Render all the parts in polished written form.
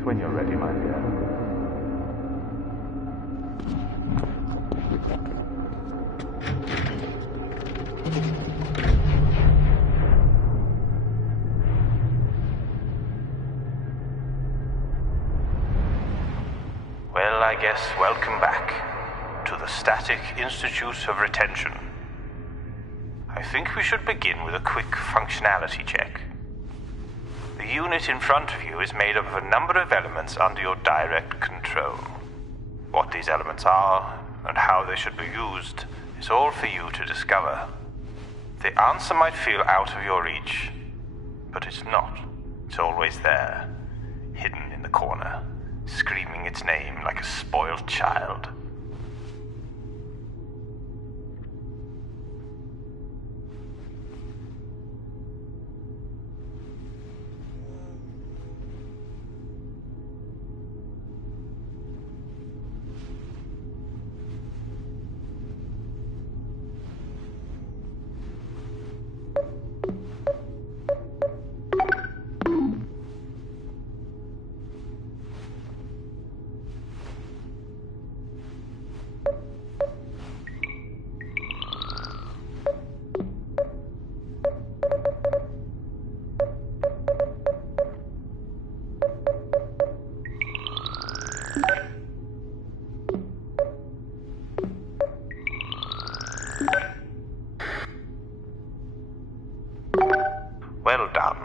Just when you're ready, my dear. Well, I guess welcome back to the Statik Institute of Retention. I think we should begin with a quick functionality check. The unit in front of you is made up of a number of elements under your direct control. What these elements are, and how they should be used, is all for you to discover. The answer might feel out of your reach, but it's not. It's always there, hidden in the corner, screaming its name like a spoiled child. Well done.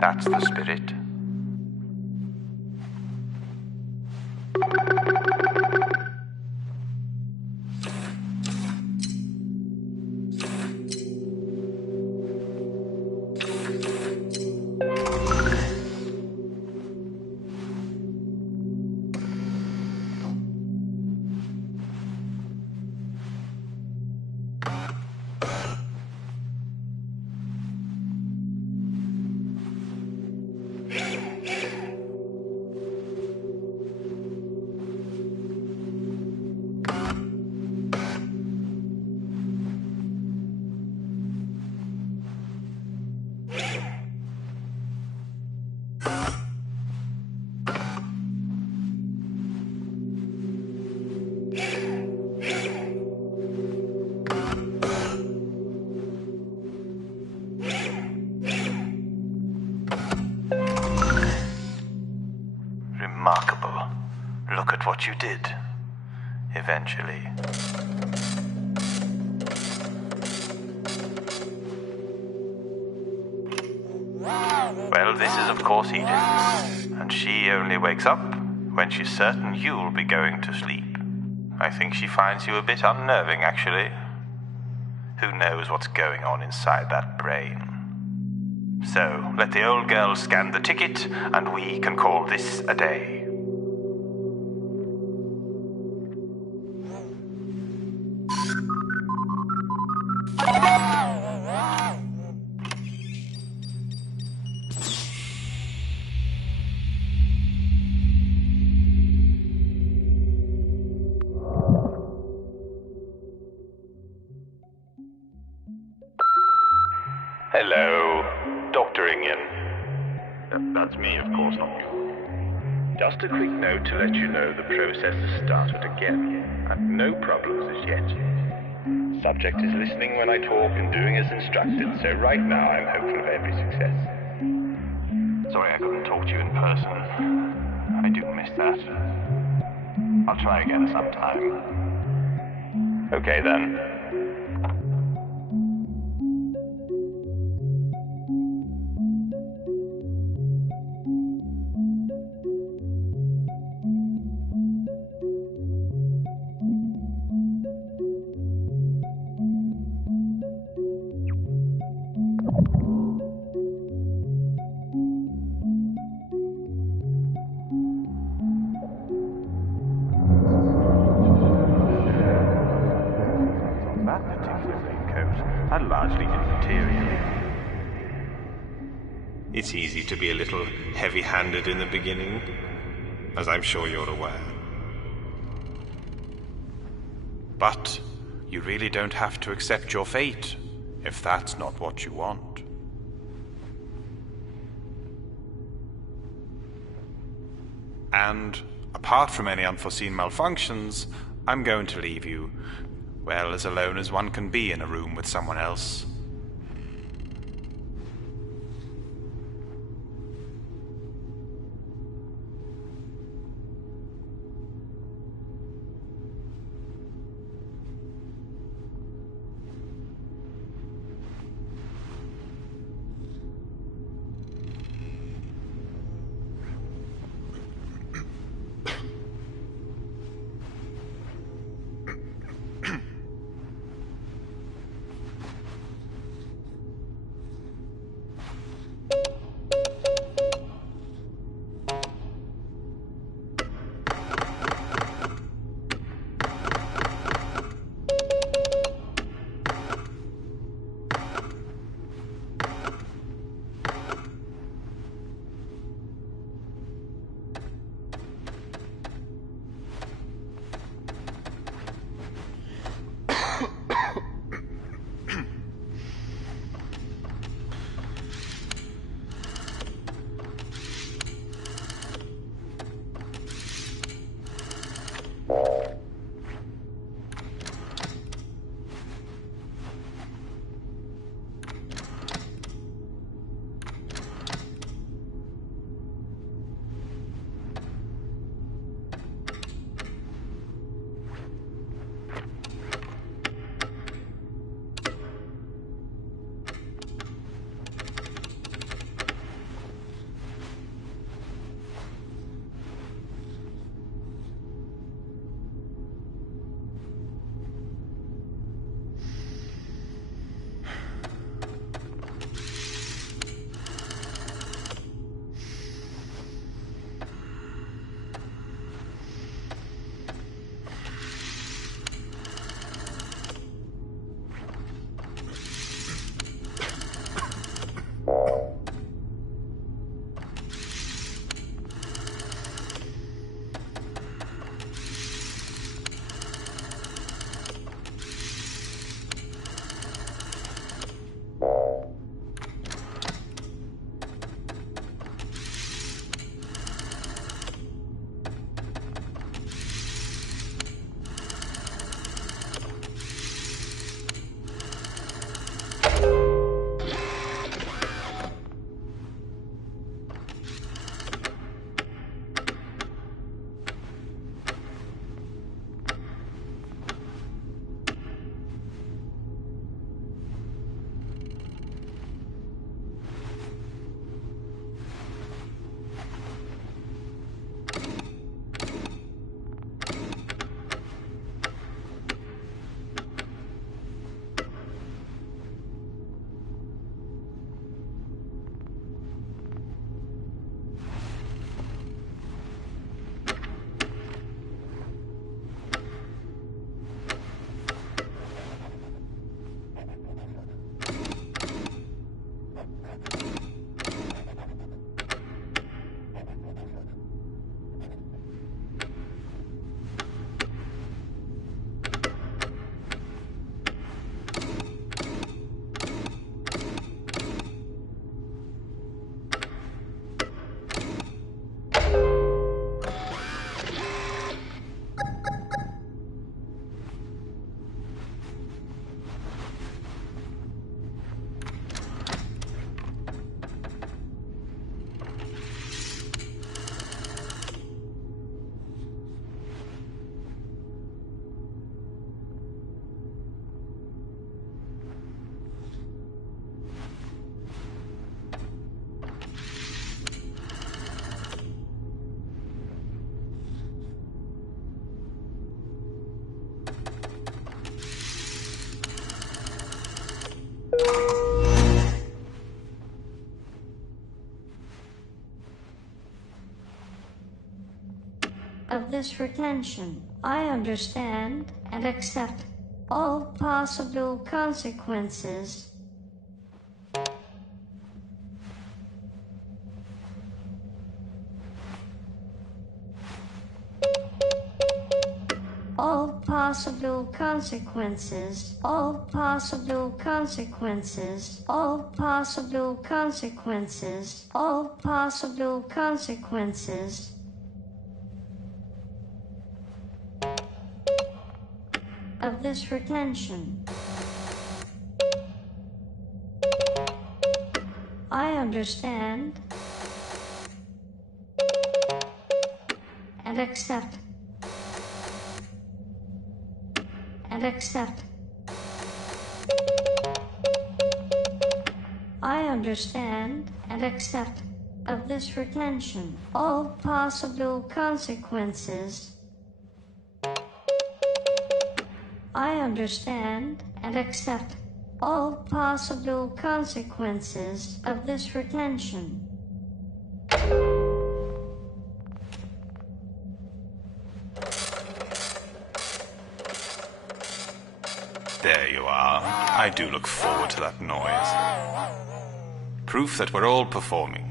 That's the spirit. Remarkable. Look at what you did. Eventually. Well, this is of course Edith, and she only wakes up when she's certain you'll be going to sleep. I think she finds you a bit unnerving, actually. Who knows what's going on inside that brain? So, let the old girl scan the ticket, and we can call this a day. Hello, Dr. Ingen. That's me, of course, not you. Just a quick note to let you know the process has started again, and no problems as yet. Subject is listening when I talk and doing as instructed, so right now I'm hopeful of every success. Sorry I couldn't talk to you in person. I do miss that. I'll try again sometime. Okay then. It's easy to be a little heavy-handed in the beginning, as I'm sure you're aware. But you really don't have to accept your fate if that's not what you want. And apart from any unforeseen malfunctions, I'm going to leave you, well, as alone as one can be in a room with someone else. Of this retention, I understand and accept all possible consequences. all possible consequences, all possible consequences, all possible consequences, all possible consequences of this retention. I understand and accept and accept. I understand and accept of this retention all possible consequences. I understand and accept all possible consequences of this retention. There you are. I do look forward to that noise. Proof that we're all performing.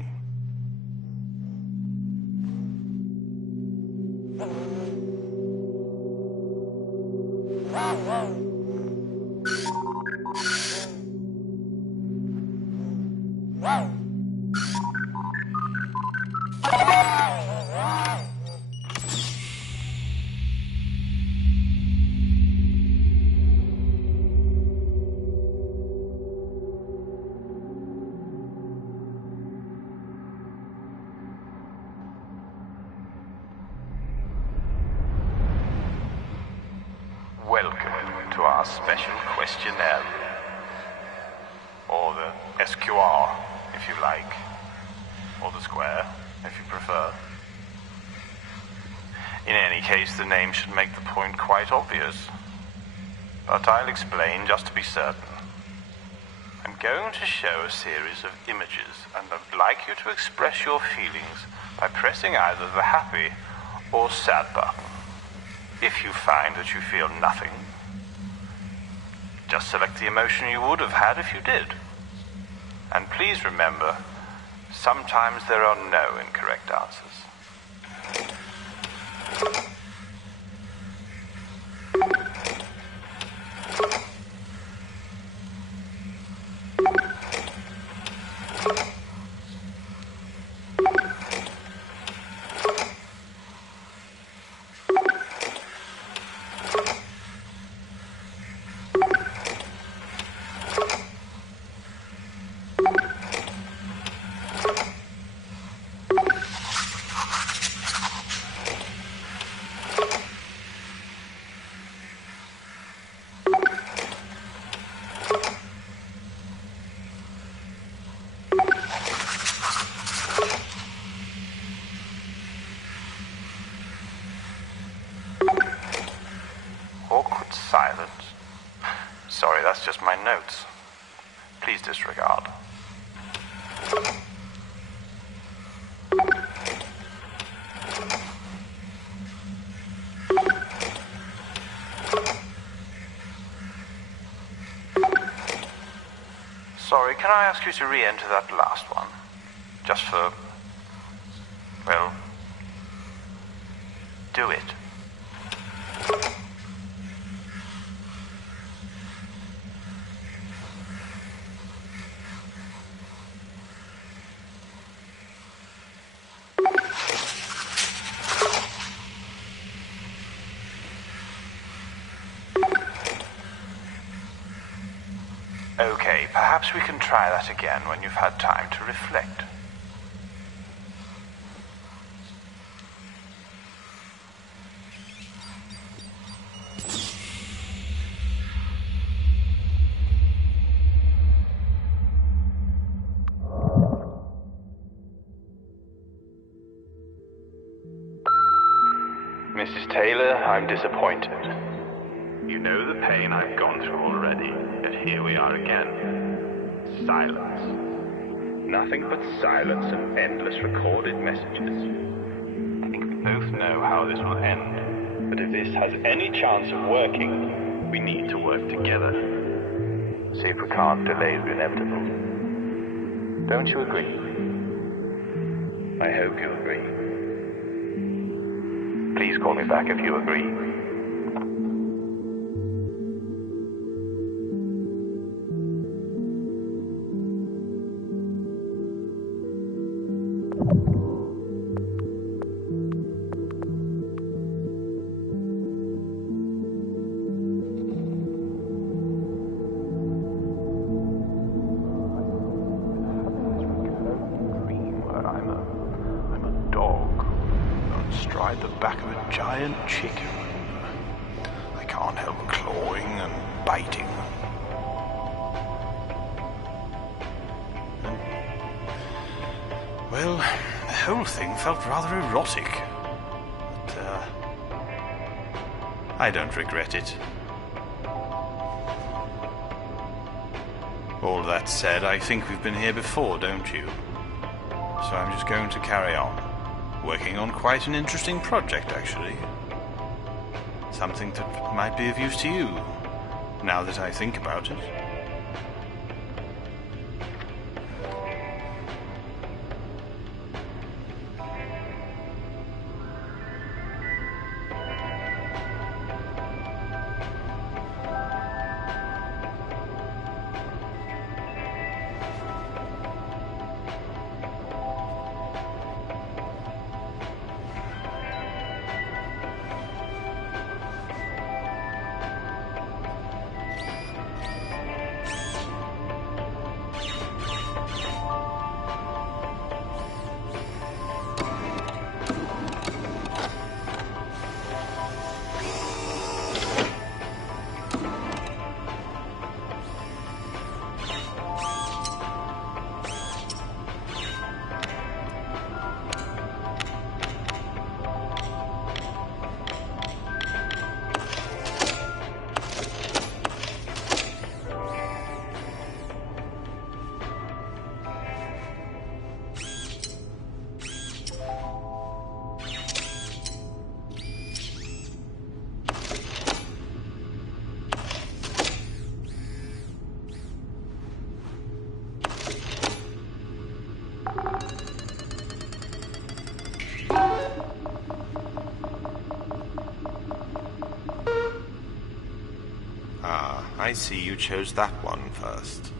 Welcome to our special questionnaire. Or the SQR, if you like. Or the square, if you prefer. In any case, the name should make the point quite obvious. But I'll explain just to be certain. I'm going to show a series of images, and I'd like you to express your feelings by pressing either the happy or sad button. If you find that you feel nothing, just select the emotion you would have had if you did. And please remember, sometimes there are no incorrect answers. Awkward silence. Sorry, that's just my notes. Please disregard. Sorry, can I ask you to re-enter that last one? Just for, well, do it. Okay, perhaps we can try that again when you've had time to reflect. Mrs. Taylor, I'm disappointed. You know the pain I've gone through already, yet here we are again. Silence. Nothing but silence and endless recorded messages. I think we both know how this will end. But if this has any chance of working, we need to work together. See if we can't delay the inevitable. Don't you agree? I hope you agree. Please call me back if you agree. back of a giant chicken. I can't help clawing and biting. Well, the whole thing felt rather erotic. But, I don't regret it. All that said, I think we've been here before, don't you? So I'm just going to carry on. Working on quite an interesting project, actually. Something that might be of use to you, now that I think about it. I see you chose that one first.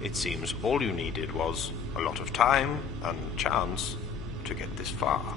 It seems all you needed was a lot of time and chance to get this far.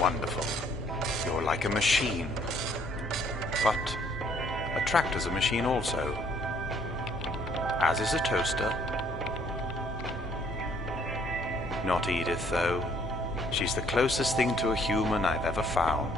Wonderful. You're like a machine. But a tractor's a machine also. As is a toaster. Not Edith, though. She's the closest thing to a human I've ever found.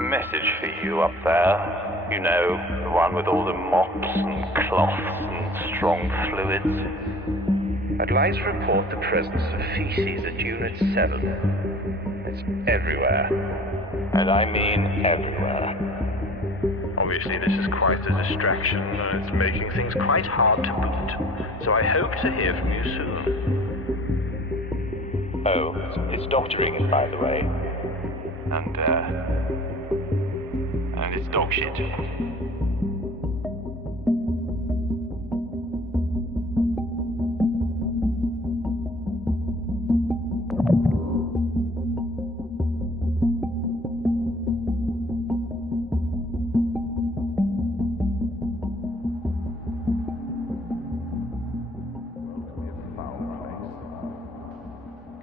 Message for you up there. You know, the one with all the mops and cloths and strong fluids. I'd like to report the presence of feces at Unit 7. It's everywhere. And I mean everywhere. Obviously this is quite a distraction, and it's making things quite hard to boot. So I hope to hear from you soon. Oh, it's doctoring, by the way. And it's dog shit.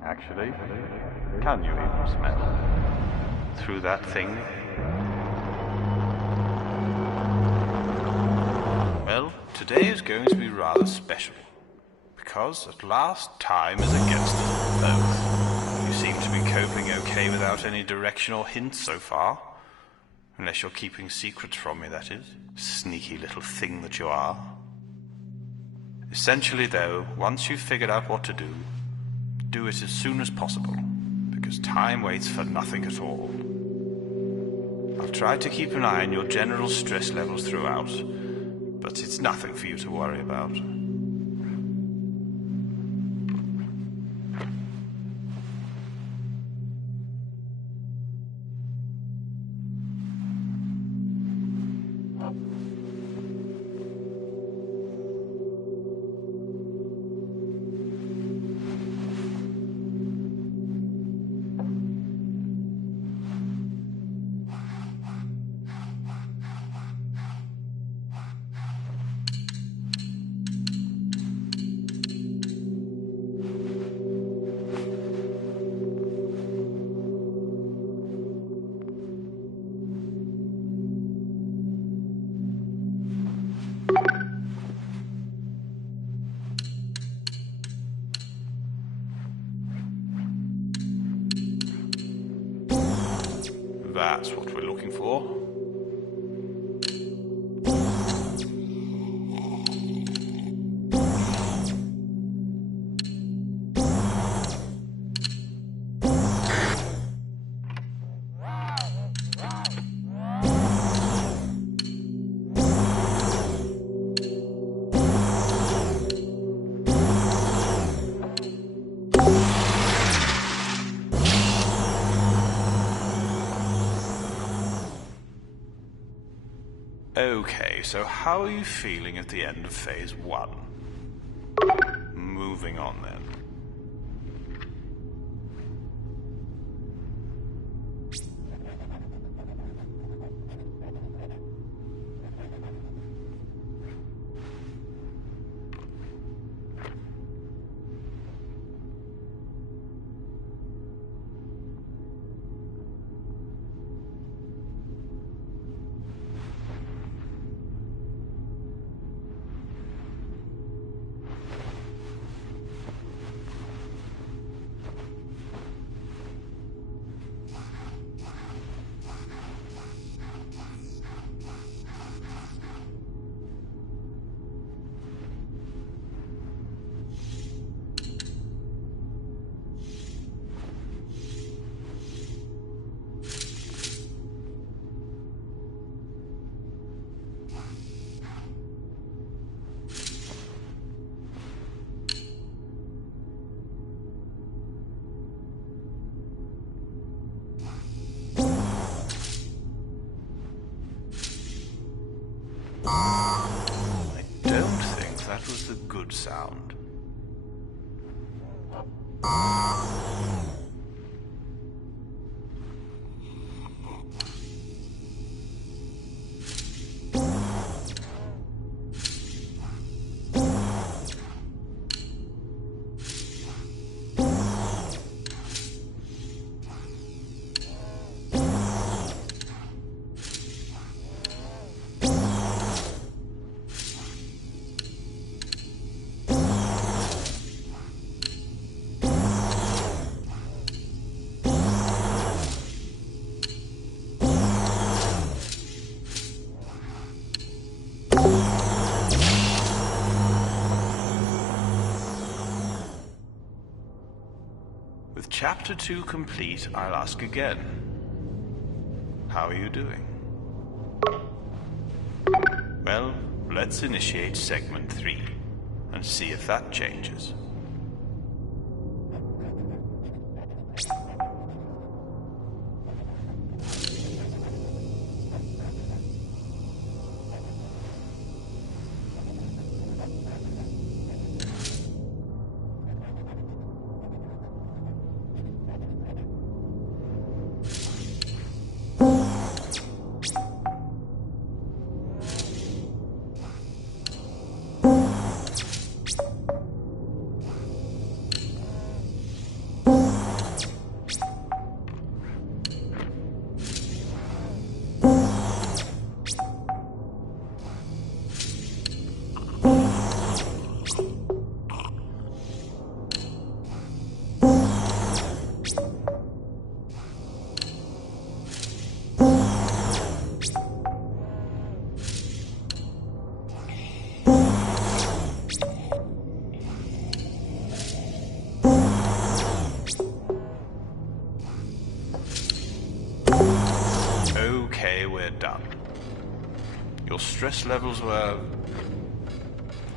Actually, can you even smell through that thing? Well, today is going to be rather special, because at last time is against us both. You seem to be coping okay without any direction or hints so far. Unless you're keeping secrets from me, that is. Sneaky little thing that you are. Essentially, though, once you've figured out what to do it as soon as possible, because time waits for nothing at all. I've tried to keep an eye on your general stress levels throughout, but it's nothing for you to worry about. That's what we're looking for. Okay, so how are you feeling at the end of Phase 1? Moving on then. I don't think that was a good sound. With Chapter 2 complete, I'll ask again. How are you doing? Well, let's initiate Segment 3 and see if that changes. Okay, we're done. Your stress levels were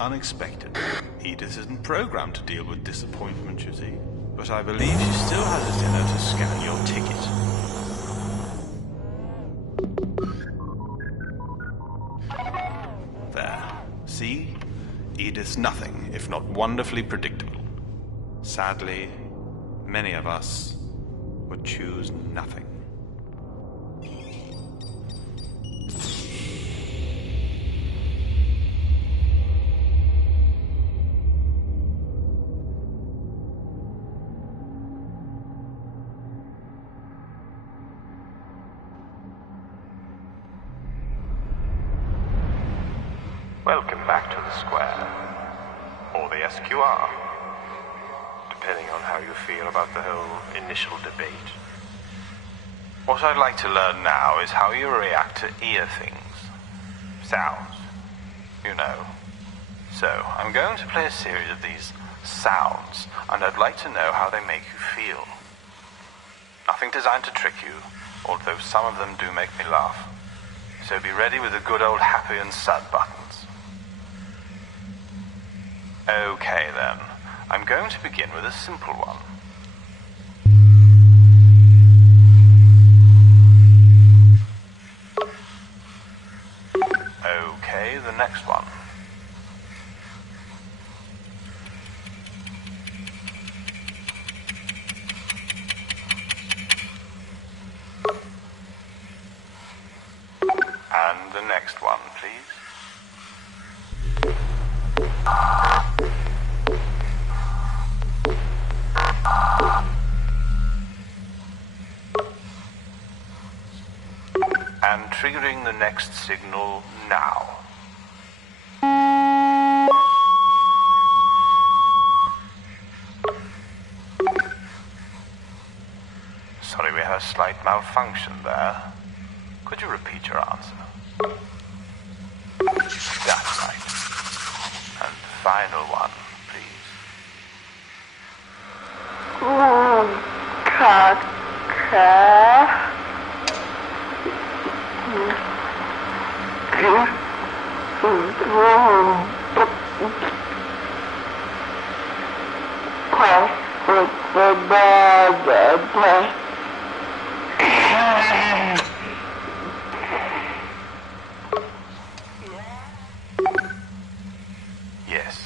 unexpected. Edith isn't programmed to deal with disappointment, you see. But I believe she still has it in her to scan your ticket. There. See? Edith's nothing, if not wonderfully predictable. Sadly, many of us would choose nothing. Welcome back to the square, or the SQR, depending on how you feel about the whole initial debate. What I'd like to learn now is how you react to ear things, sounds, you know. So, I'm going to play a series of these sounds, and I'd like to know how they make you feel. Nothing designed to trick you, although some of them do make me laugh. So be ready with the good old happy and sad buttons. Okay then, I'm going to begin with a simple one. next one, please. And triggering the next signal now. Sorry, we had a slight malfunction there. Could you repeat your answer? That's right. And final one, please. Yes.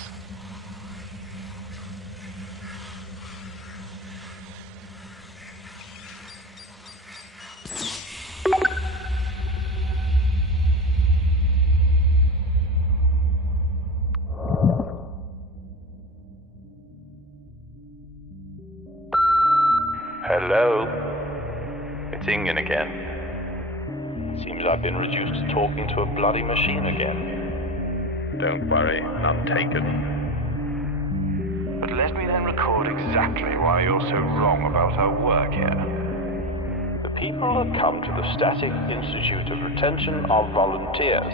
Hello? It's Ingen again. Seems I've been reduced to talking to a bloody machine again. Don't worry, I'm taken. But let me then record exactly why you're so wrong about our work here. The people that come to the Statik Institute of Retention are volunteers.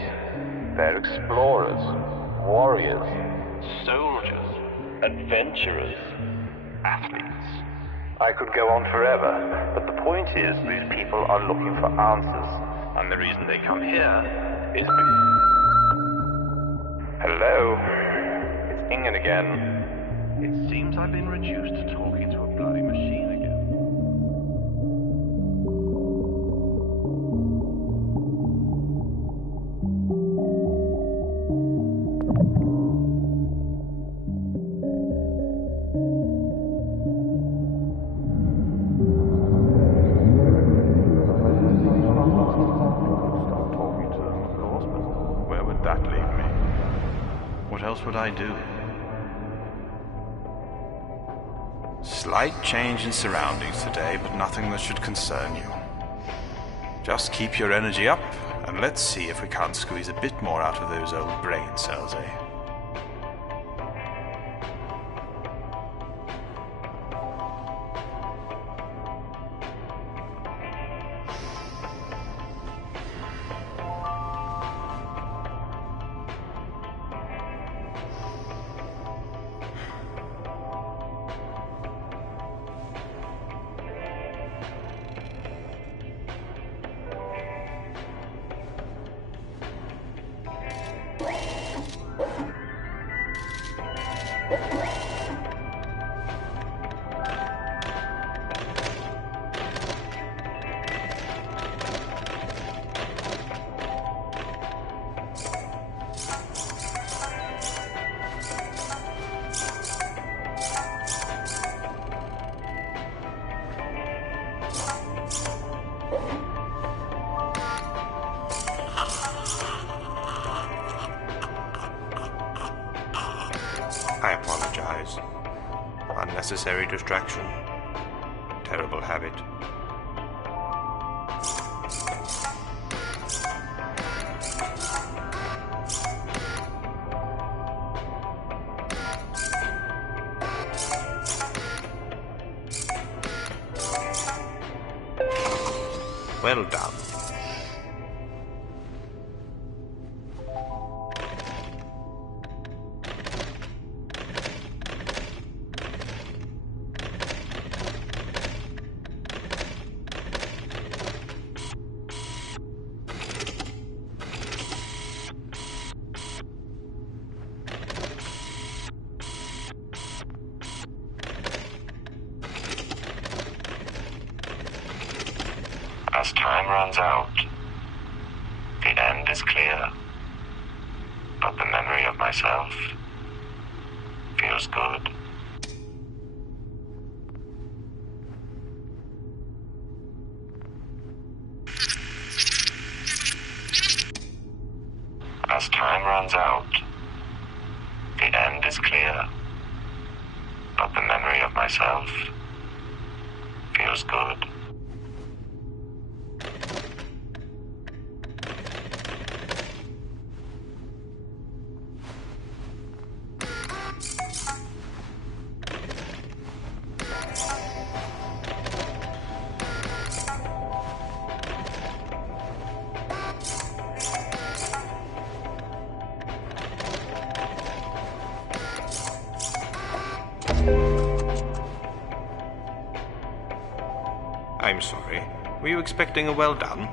They're explorers, warriors, soldiers, adventurers, athletes. I could go on forever, but the point is these people are looking for answers. And the reason they come here is Hello? It's Ingen again. It seems I've been reduced to talking to a bloody machine again. Where would that leave me? What else would I do? Slight change in surroundings today, but nothing that should concern you. Just keep your energy up, and let's see if we can't squeeze a bit more out of those old brain cells, eh? I apologize. Unnecessary distraction. Terrible habit. Well done. As time runs out, the end is clear, but the memory of myself feels good. As time runs out, the end is clear, but the memory of myself feels good. I'm sorry. Were you expecting a well done?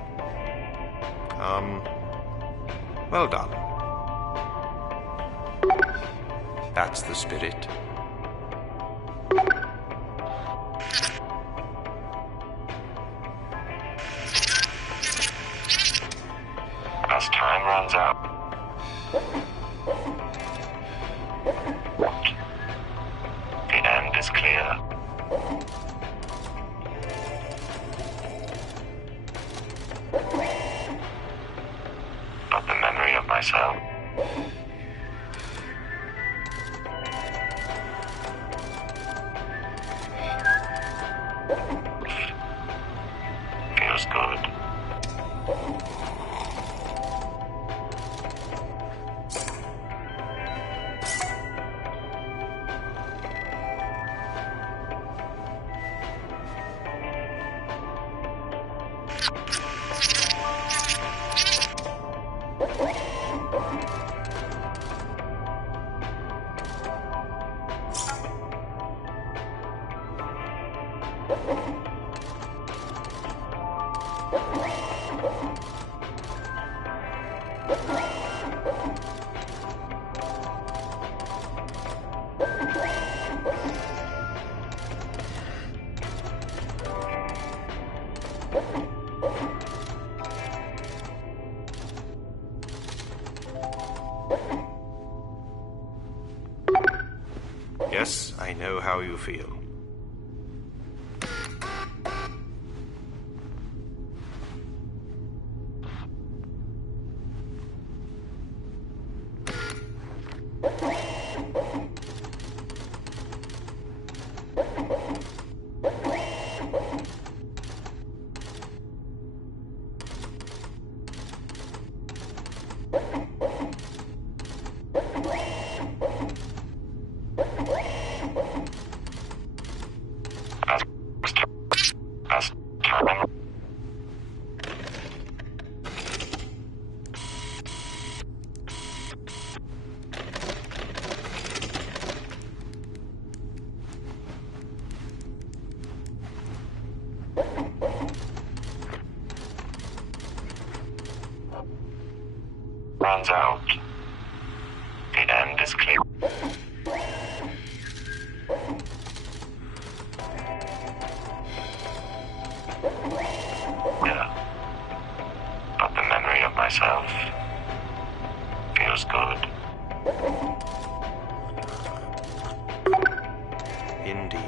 Well done. That's the spirit. As time runs out, the end is clear. But the memory of myself feels good. Yes, I know how you feel. As time runs out, the end is clear. Yeah. But the memory of myself feels good. Indeed.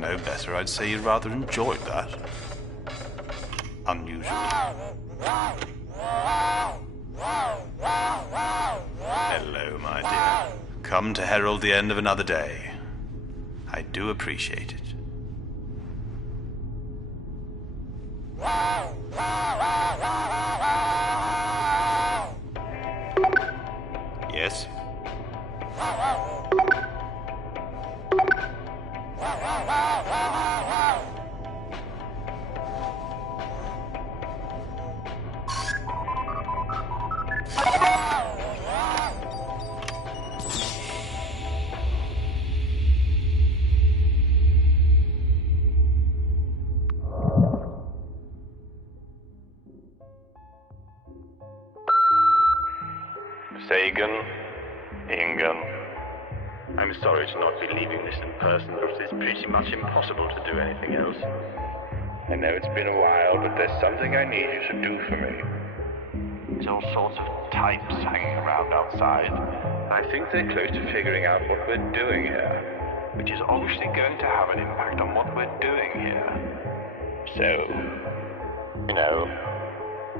no better, I'd say you rather enjoyed that. Unusual. Hello, my dear. Come to herald the end of another day. I do appreciate it. Yes? Sagan, Ingen. I'm sorry to not be leaving this in person, but it's pretty much impossible to do anything else. I know it's been a while, but there's something I need you to do for me. There's all sorts of types hanging around outside, I think they're close to figuring out what we're doing here. which is obviously going to have an impact on what we're doing here. So,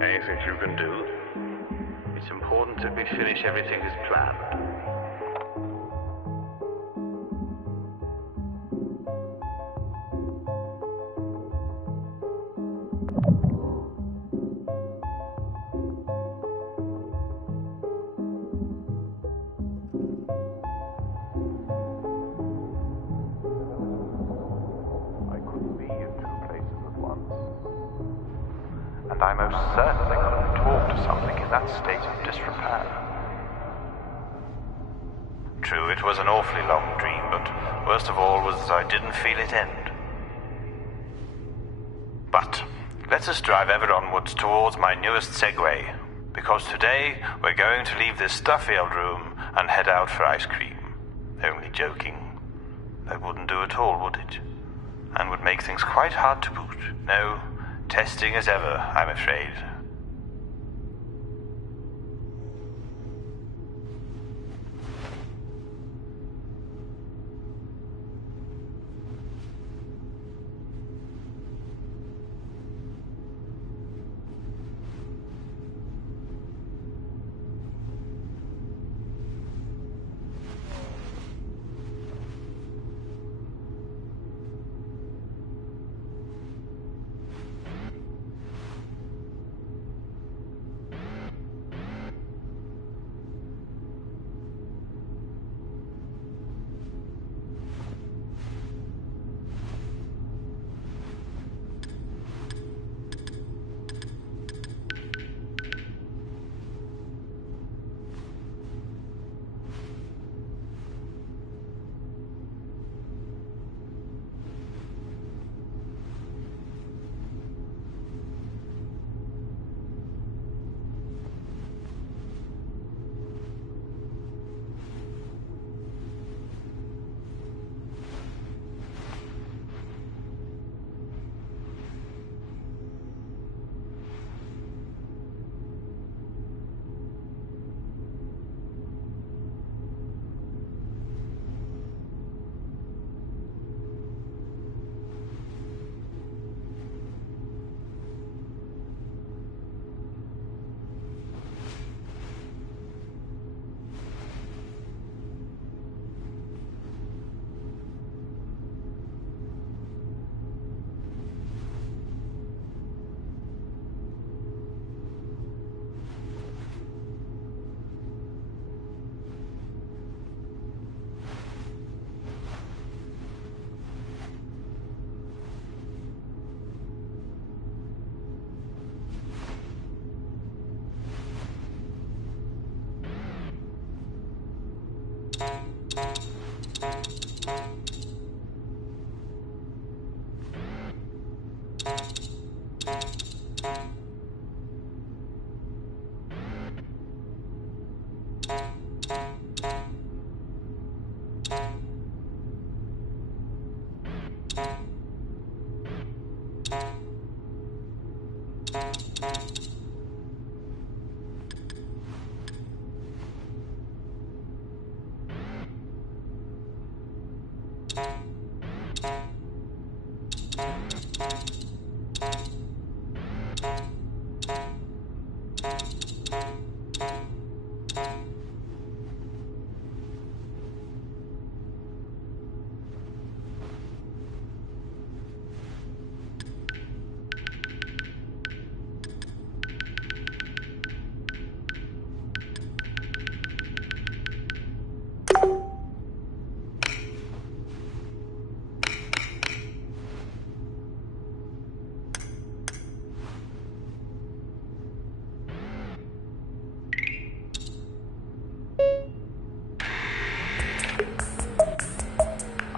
anything you can do? It's important that we finish everything as planned. I couldn't be in two places at once. And I most certainly couldn't talk to something in that state of disrepair. True, it was an awfully long dream, but worst of all was I didn't feel it end. But let us drive ever onwards towards my newest Segway, because today we're going to leave this stuffy old room and head out for ice cream. Only joking. That wouldn't do at all, would it? And would make things quite hard to boot. No, testing as ever, I'm afraid.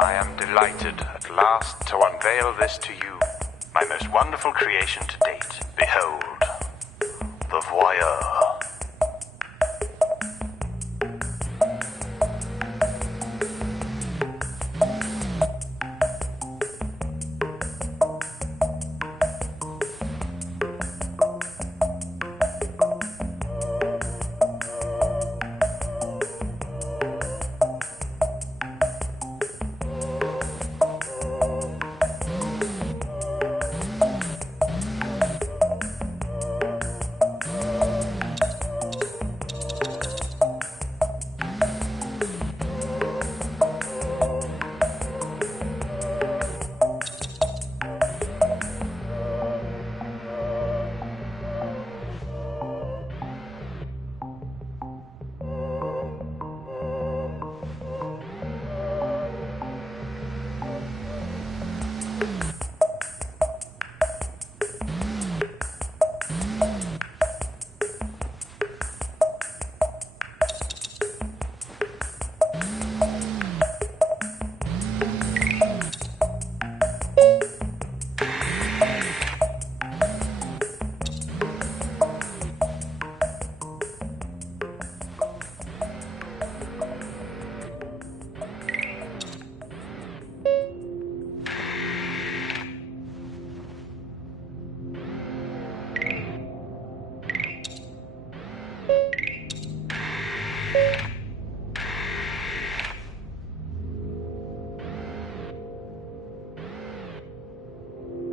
I am delighted at last to unveil this to you, my most wonderful creation to date. Behold, the Voyeur.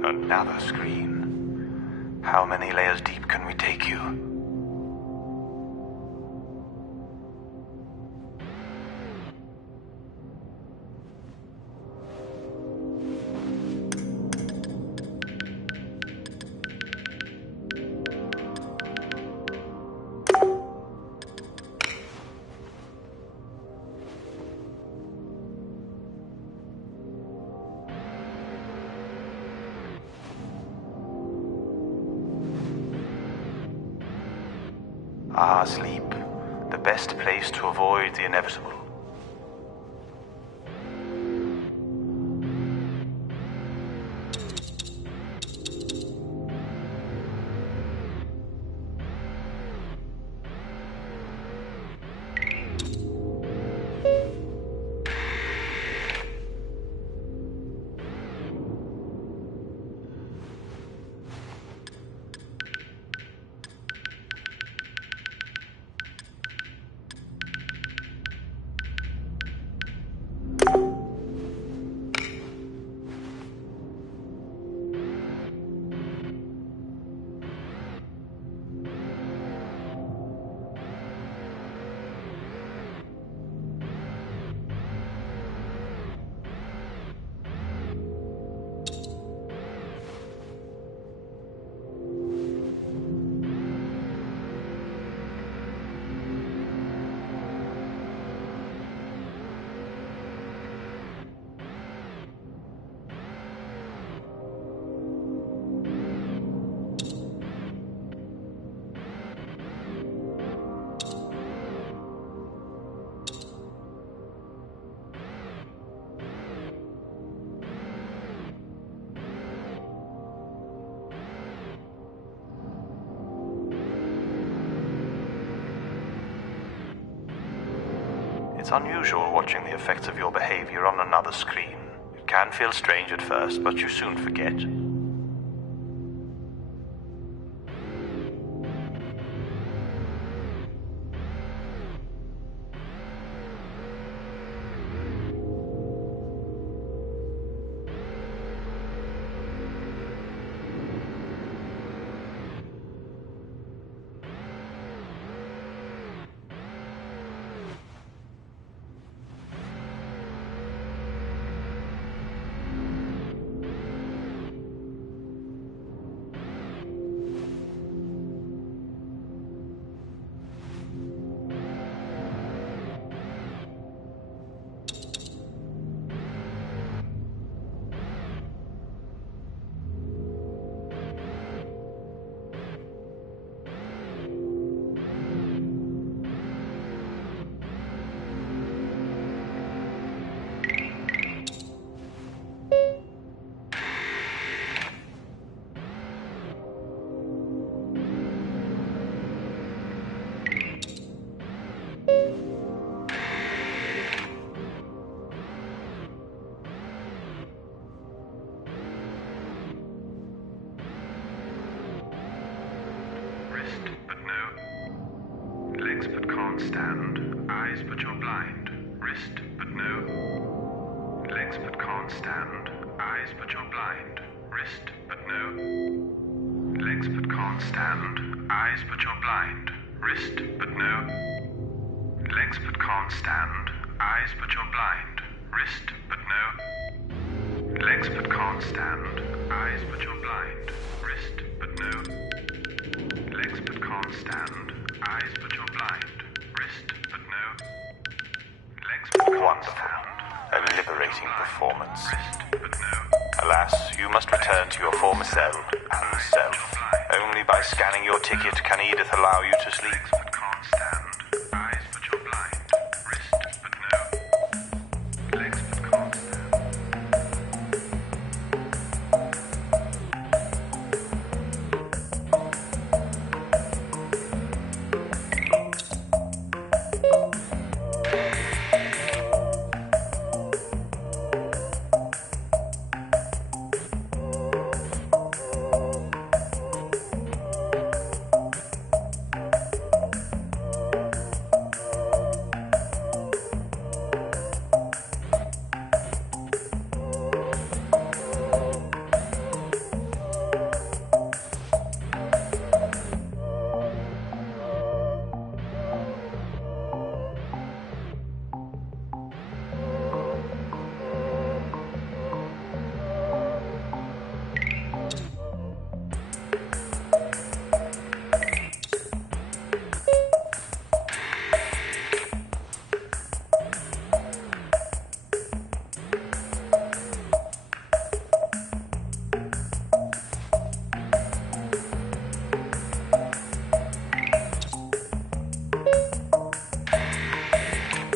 Another screen. How many layers deep can we take you? Ah, sleep. The best place to avoid the inevitable. It's unusual watching the effects of your behavior on another screen. It can feel strange at first, but you soon forget. stand, eyes but you're blind, wrist but no, legs but can't stand, eyes but you're blind, wrist but no, legs but can't stand, eyes but you're blind, wrist but no, legs but can't stand, eyes but you're blind, wrist but no, legs but can't stand, eyes but you're blind, wrist but no, legs but can't stand, eyes but you're blind, wrist but no, legs but can't Wonderful. stand, A liberating performance. wrist but no, Alas, you must return to your former self and self. Only by scanning your ticket can Edith allow you to sleep. legs but can't stand, eyes but you're blind, wrist but no, legs but can't stand.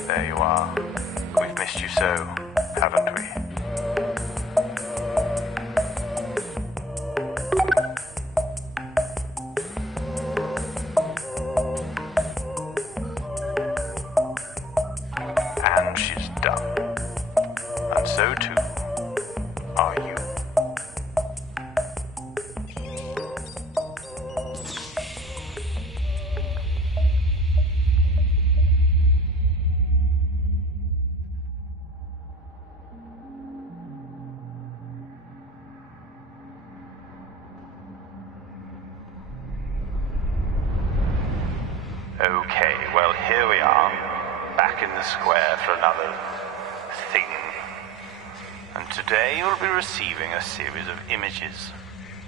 There you are. We've missed you so, haven't we? And she's done. And so too are you. Okay, well, here we are, back in the square for another thing. And today you'll be receiving a series of images,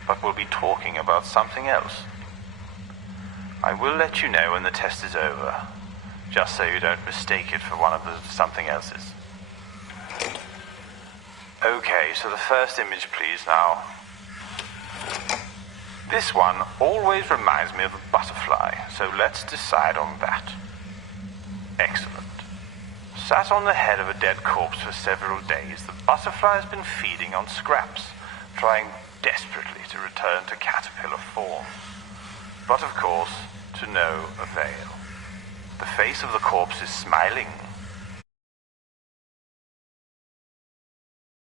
but we'll be talking about something else. I will let you know when the test is over, just so you don't mistake it for one of the something else's. Okay, so the first image, please, now. This one always reminds me of a butterfly, so let's decide on that. Excellent. Sat on the head of a dead corpse for several days, the butterfly has been feeding on scraps, trying desperately to return to caterpillar form. But of course, to no avail. The face of the corpse is smiling,